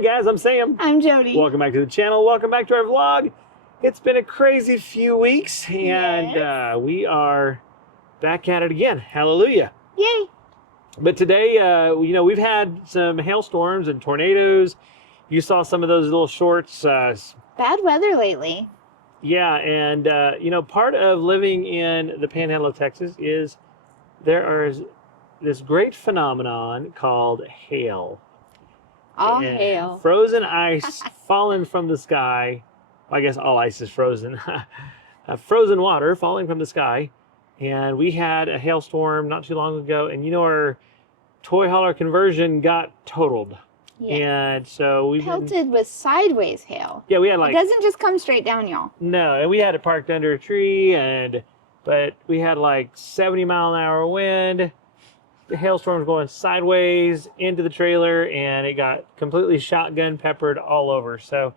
Hey guys, I'm Sam. I'm Jody. Welcome back to the channel. Welcome back to our vlog. It's been a crazy few weeks and we are back at it again. Hallelujah. Yay. But today, we've had some hailstorms and tornadoes. You saw some of those little shorts. Bad weather lately. Yeah, and part of living in the panhandle of Texas is there is this great phenomenon called hail. All hail. Frozen ice falling from the sky. I guess all ice is frozen. Frozen water falling from the sky. And we had a hailstorm not too long ago, and our toy hauler conversion got totaled. Yeah. And so we pelted with sideways hail. Yeah, we had it doesn't just come straight down, y'all. No, and we had it parked under a tree, but we had like 70-mile-an-hour wind. The hailstorm was going sideways into the trailer, and it got completely shotgun peppered all over. So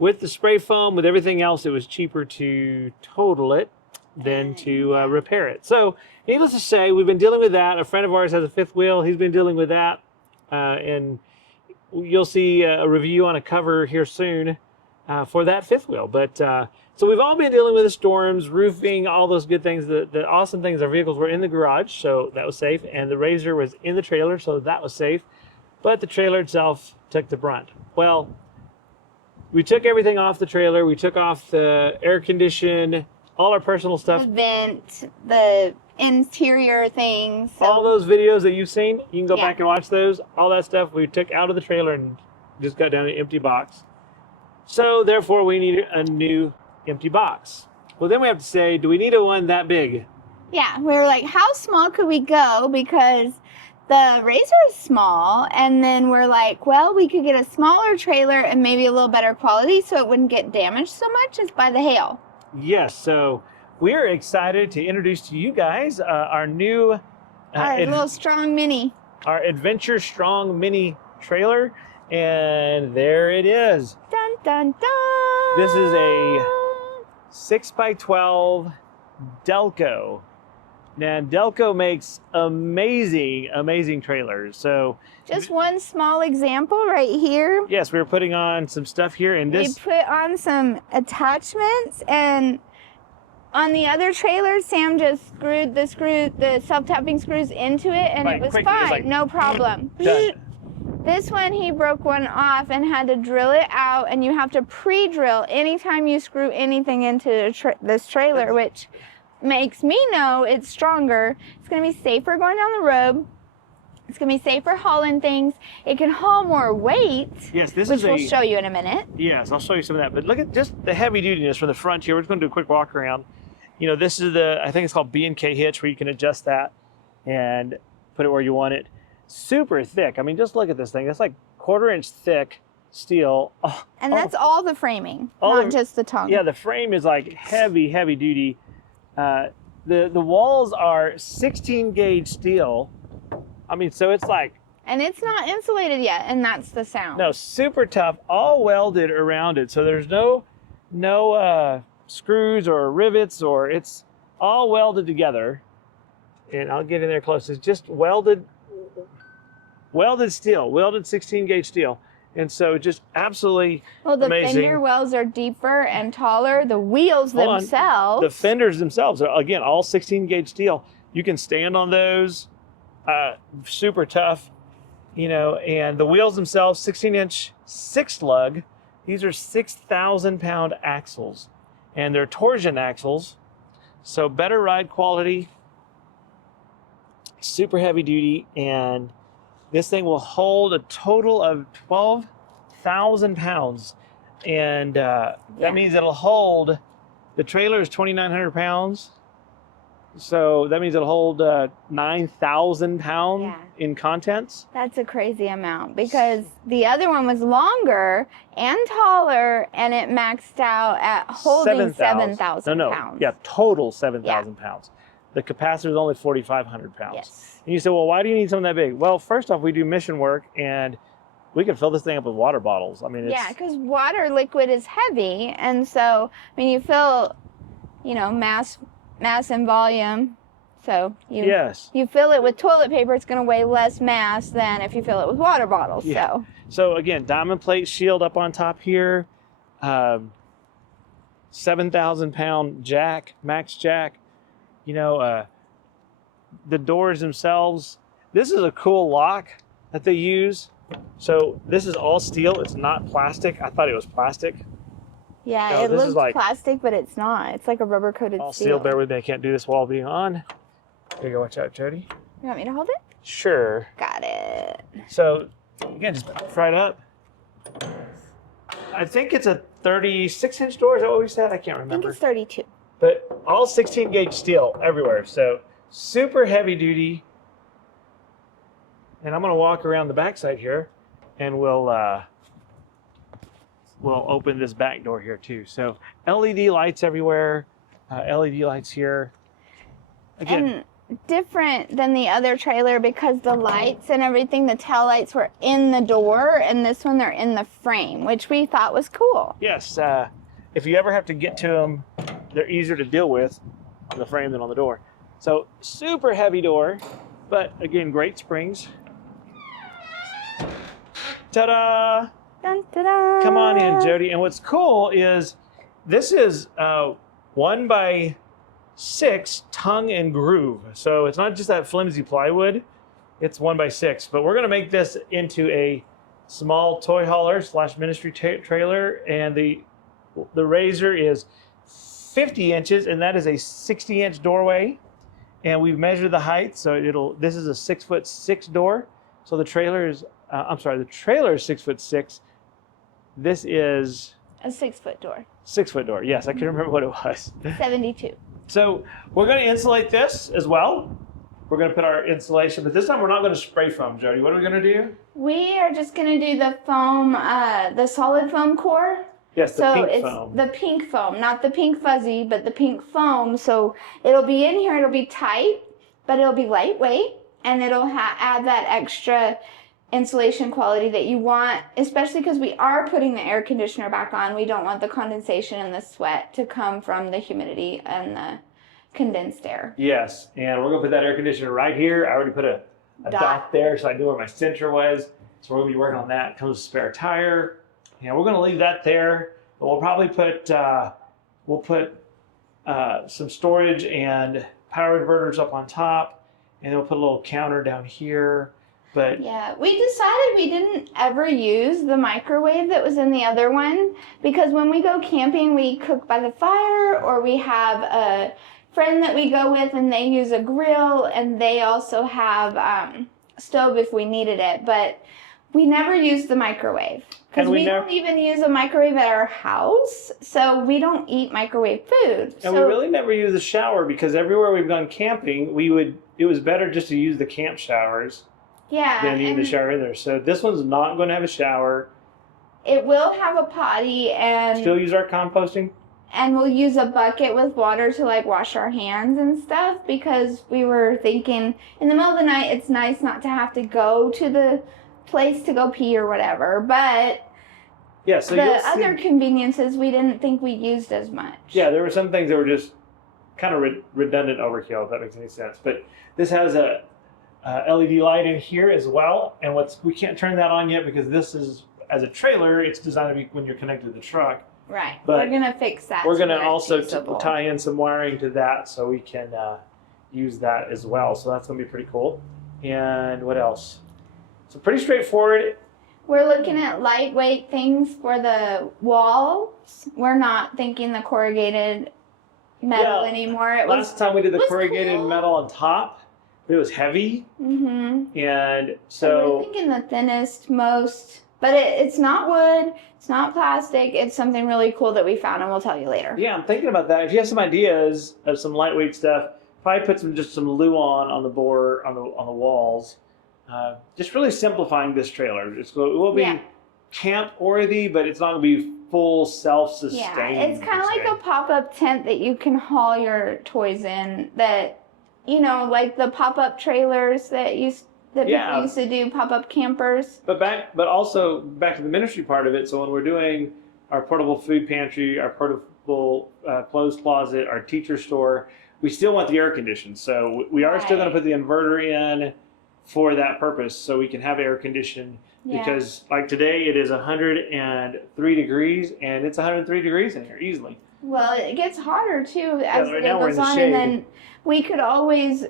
with the spray foam, with everything else, it was cheaper to total it than to repair it. So needless to say, we've been dealing with that. A friend of ours has a fifth wheel. He's been dealing with that. And you'll see a review on a cover here soon for that fifth wheel. But so we've all been dealing with the storms, roofing, all those good things. The awesome things, our vehicles were in the garage, so that was safe. And the RZR was in the trailer, so that was safe. But the trailer itself took the brunt. Well, we took everything off the trailer. We took off the air condition, all our personal stuff. The vent, the interior things. So. All those videos that you've seen, you can go back and watch those. All that stuff we took out of the trailer and just got down to an empty box. So therefore we need a new empty box. Well, then we have to say, do we need a one that big? Yeah, we were like, how small could we go? Because the RZR is small, and then we're like, well, we could get a smaller trailer and maybe a little better quality so it wouldn't get damaged so much as by the hail. Yes, so we're excited to introduce to you guys our new our little Strong Mini. Our Adventure Strong Mini trailer, and there it is. Dun, dun, dun. This is a 6x12 Delco. Now, Delco makes amazing trailers. So just one small example right here. Yes, we were putting on some stuff here, and we put on some attachments, and on the other trailer, Sam just screwed the self-tapping screws into it, and it was fine, no problem. This one, he broke one off and had to drill it out, and you have to pre-drill anytime you screw anything into this trailer, which makes me know it's stronger. It's going to be safer going down the road. It's going to be safer hauling things. It can haul more weight, yes, which we'll show you in a minute. Yes, I'll show you some of that. But look at just the heavy dutiness from the front here. We're just going to do a quick walk around. This is I think it's called B&K hitch, where you can adjust that and put it where you want it. Super thick. I mean, just look at this thing. It's like 1/4 inch thick steel. And that's all the framing, not just the tongue. Yeah, the frame is like heavy duty. The walls are 16 gauge steel. I mean, so it's like... And it's not insulated yet, and that's the sound. No, super tough, all welded around it. So there's no screws or rivets, or it's all welded together. And I'll get in there close. It's just welded steel, welded 16 gauge steel. And so just absolutely amazing. Fender wells are deeper and taller. The wheels themselves. The fenders themselves are, again, all 16 gauge steel. You can stand on those, super tough, and the wheels themselves, 16-inch 6-lug. These are 6,000-pound axles, and they're torsion axles, so better ride quality, super heavy duty, and this thing will hold a total of 12,000 pounds. And that means it'll hold, the trailer is 2,900 pounds. So that means it'll hold 9,000 pounds in contents. That's a crazy amount, because the other one was longer and taller, and it maxed out at holding 7,000 pounds. Yeah, total 7,000 pounds. The capacitor is only 4,500 pounds. Yes. And you say, well, why do you need something that big? Well, first off, we do mission work, and we can fill this thing up with water bottles. I mean, it's... Yeah, because water liquid is heavy, and so, I mean, you fill, mass and volume, So yes, you fill it with toilet paper, it's going to weigh less mass than if you fill it with water bottles. Yeah. So again, diamond plate shield up on top here, 7,000 pound jack, max jack. You know, the doors themselves. This is a cool lock that they use. So this is all steel. It's not plastic. I thought it was plastic. Yeah, No, it this is looks like plastic, but it's not. It's like a rubber coated all steel. steel. Bear with me. I can't do this while being on. Here you go. Watch out, Jody. You want me to hold it? Sure. Got it. So again, just fry it up. I think it's a 36-inch door. Is that what we said? I can't remember. I think it's 32. But all 16 gauge steel everywhere. So super heavy duty. And I'm going to walk around the backside here, and we'll open this back door here too. So LED lights everywhere, LED lights here. Again, And different than the other trailer because the lights and everything, the tail lights were in the door, and this one they're in the frame, which we thought was cool. yes, if you ever have to get to them, they're easier to deal with on the frame than on the door. So super heavy door, but again, great springs. Ta-da! Dun, ta-da. Come on in, Jody. And what's cool is this is 1x6 tongue and groove. So it's not just that flimsy plywood. It's 1x6. But we're going to make this into a small toy hauler / ministry trailer. And the razor is 50 inches, and that is a 60-inch doorway. And we've measured the height, so this is a 6'6" door. So the trailer is the trailer is 6'6". This is a 6-foot door. 6-foot door. Yes, I can remember what it was. 72. So we're going to insulate this as well. We're going to put our insulation, but this time we're not going to spray foam, Jody. What are we going to do? We are just going to do the foam, the solid foam core. Yes, the pink foam. So it's the pink foam, not the pink fuzzy, but the pink foam. So it'll be in here, it'll be tight, but it'll be lightweight, and it'll add that extra insulation quality that you want, especially because we are putting the air conditioner back on. We don't want the condensation and the sweat to come from the humidity and the condensed air. Yes, and we're going to put that air conditioner right here. I already put a dot there, so I knew where my sensor was. So we're going to be working on that. Comes with a spare tire. And we're going to leave that there, but we'll probably put some storage and power inverters up on top, and then we'll put a little counter down here. But yeah, we decided we didn't ever use the microwave that was in the other one, because when we go camping, we cook by the fire, or we have a friend that we go with and they use a grill, and they also have stove if we needed it, but we never use the microwave because we don't even use a microwave at our house, so we don't eat microwave food. And we really never use the shower because everywhere we've gone camping, it was better just to use the camp showers than use the shower in there. So this one's not going to have a shower. It will have a potty, and still use our composting. And we'll use a bucket with water to like wash our hands and stuff, because we were thinking in the middle of the night it's nice not to have to go to the place to go pee or whatever, but yeah, so the other conveniences we didn't think we used as much. Yeah, there were some things that were just kind of redundant overkill, if that makes any sense. But this has a LED light in here as well, and we can't turn that on yet because this is, as a trailer, it's designed to be when you're connected to the truck. Right, but we're gonna fix that. We're gonna also tie in some wiring to that so we can use that as well. So that's gonna be pretty cool. And what else? So pretty straightforward. We're looking at lightweight things for the walls. We're not thinking the corrugated metal anymore. Last time we did the corrugated metal on top, but it was heavy. Mm-hmm. And so we're thinking the thinnest, most, but it's not wood, it's not plastic, it's something really cool that we found, and we'll tell you later. Yeah, I'm thinking about that. If you have some ideas of some lightweight stuff, probably put just some Luan on the board, on the walls. Just really simplifying this trailer. It will be camp worthy, but it's not going to be full self-sustaining. Yeah, it's kind of like a pop-up tent that you can haul your toys in. That, you know, like the pop-up trailers that people used to do, pop-up campers. But also back to the ministry part of it. So when we're doing our portable food pantry, our portable clothes closet, our teacher store, we still want the air conditioned. So we are still going to put the inverter in for that purpose, so we can have air conditioned. Because like today it is 103 degrees, and it's 103 degrees in here easily. Well, it gets hotter too as the day goes on, and then we could always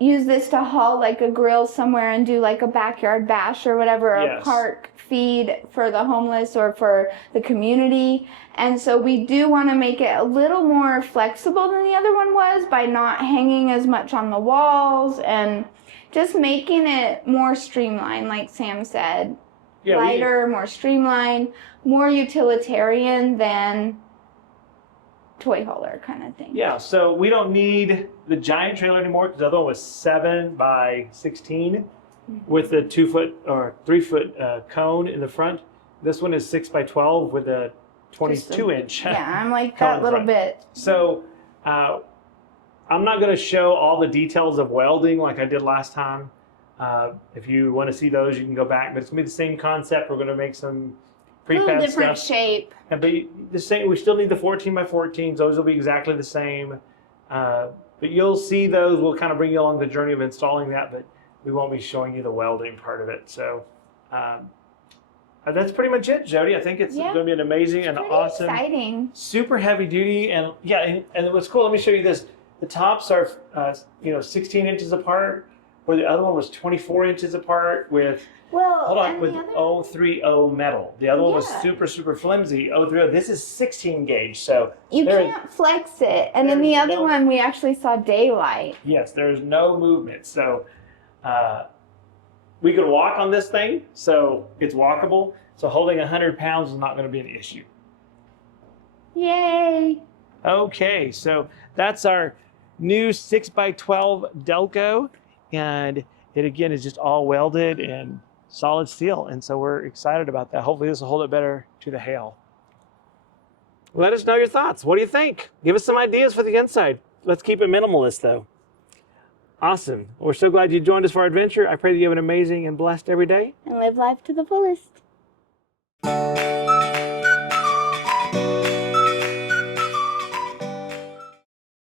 use this to haul like a grill somewhere and do like a backyard bash or whatever, a park feed for the homeless or for the community. And so we do want to make it a little more flexible than the other one was by not hanging as much on the walls and just making it more streamlined, like Sam said. Lighter, more streamlined, more utilitarian than toy hauler kind of thing. Yeah, so we don't need the giant trailer anymore because the other one was 7 by 16 with a 2 foot or 3 foot cone in the front. This one is 6 by 12 with a 22 inch. Yeah, I'm like that little bit. So I'm not going to show all the details of welding like I did last time. If you want to see those, you can go back, but it's going to be the same concept. We're going to make some prefab stuff. A little different shape. And but the same, we still need the 14 by 14s. Those will be exactly the same. But you'll see those. We'll kind of bring you along the journey of installing that, but we won't be showing you the welding part of it. So that's pretty much it, Jody. I think it's going to be an amazing and awesome, exciting, super heavy duty. And and what's cool, let me show you this. The tops are 16 inches apart, where the other one was 24 inches apart with with 030 metal. The other one was super flimsy 030. This is 16 gauge, so you can't flex it. And in the other one, we actually saw daylight. Yes, there's no movement. So we could walk on this thing, so it's walkable. So holding 100 pounds is not going to be an issue. Yay! Okay, so that's our new 6 by 12 Delco, and it again is just all welded and solid steel, and so we're excited about that. Hopefully this will hold it better to the hail. Let us know your thoughts. What do you think? Give us some ideas for the inside. Let's keep it minimalist though. Awesome. We're so glad you joined us for our adventure. I pray that you have an amazing and blessed every day. And live life to the fullest.